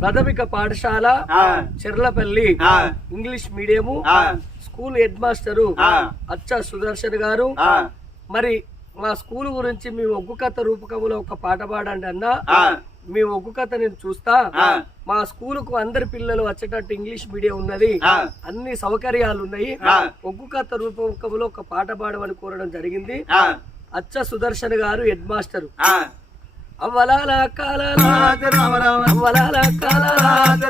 ప్రాథమిక పాఠశాల. Cherlapalli. English medium. School head master. Accha Sudarshan గారు. మరి మా స్కూల్ గురించి మీ ఒగ్గు కథ రూపకములో ఒక పాట పాడండి అన్న. మీ ఒగ్గు కథ నేను చూస్తా. మా స్కూల్కు అందరి పిల్లలు వచ్చేటట్టు ఇంగ్లీష్ మీడియం ఉన్నది. అన్ని సౌకర్యాలు ఉన్నాయి. ఒగ్గు కథ రూపకములో ఒక పాట పాడమని కోరడం జరిగింది. అచ్చ సుదర్శన్ గారు హెడ్ మాస్టరు. అవ్వలాల అవ్వలాల రాజ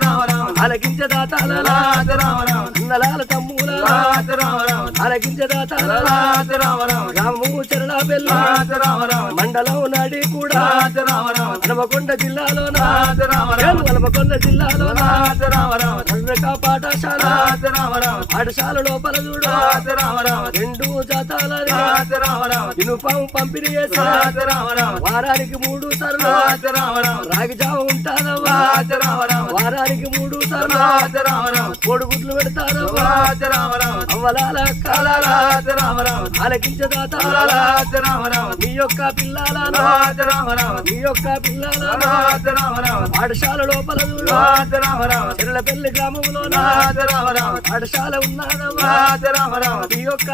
తమ్ముల రాజ రాము చరణ బెల్ల మండలం నాడి కూడా రాజ హనుమకొండ జిల్లాలో హనుమకొండ జిల్లాలో చంద్రక పాఠశాల పాఠశాల లోపల చూడు రెండు జాతాల యూనిఫామ్ పంపిణీ చేసి వారానికి మూడు సార్లు రాగి జావ రామ వారానికి మూడు సార్లు కోడిగుడ్లు రామ అవ్వలాల కాల రాజ రామ రామ ఆలకించదాత నీ యొక్క రామ నీ యొక్క రామ పాఠశాల లోపల రామ చెర్లపల్లి గ్రామంలో పాఠశాల రామ నీ యొక్క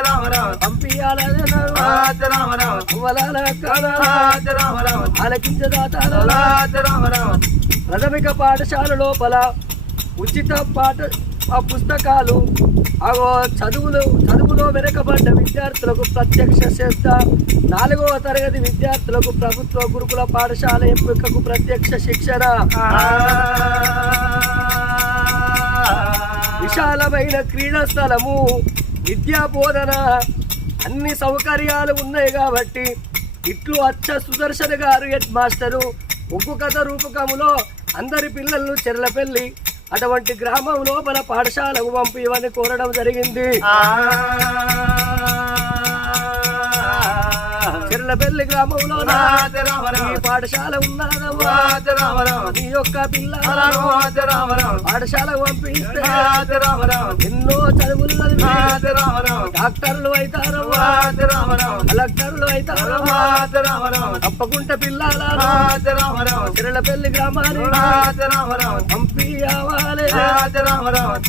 రామ రామ పంపించాలని ఆలకించదాత ప్రాథమిక పాఠశాల లోపల ఉచిత పాఠ ఆ పుస్తకాలు అగో చదువులు చదువులో వెనుకబడ్డ విద్యార్థులకు ప్రత్యక్ష శ్రద్ధ. నాలుగవ తరగతి విద్యార్థులకు ప్రభుత్వ గురుకుల పాఠశాల ఎంపికకు ప్రత్యక్ష శిక్షణ. విశాలమైన క్రీడా స్థలము విద్యా బోధన అన్ని సౌకర్యాలు ఉన్నాయి కాబట్టి ఇట్లు అచ్చ సుదర్శన్ గారు హెడ్ మాస్టరు. ఉప్పు కథ రూపకములో అందరి పిల్లలను చెర్లపెల్లి అటువంటి గ్రామం లోపల పాఠశాలకు పంపివని కోరడం జరిగింది. చెర్లపల్లి గ్రామంలో ఈ పాఠశాల రామ నీ యొక్క పిల్ల పాఠశాలకు పంపిస్తే ఎన్నో చదువులు డాక్టర్లు రామ కలెక్టర్లు రామ తప్పకుండా పిల్లల. రాజ రామ రామ పంపి రామ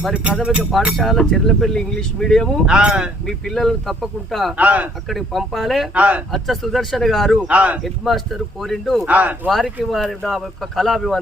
మరి ప్రాథమిక పాఠశాల చెర్లపల్లి ఇంగ్లీష్ మీడియము. మీ పిల్లలను తప్పకుండా. అక్కడికి పంపాలి. అచ్చ సుదర్శన్ గారు. హెడ్ మాస్టర్ కోరిండు. వారికి వారి నా యొక్క కళాభివందన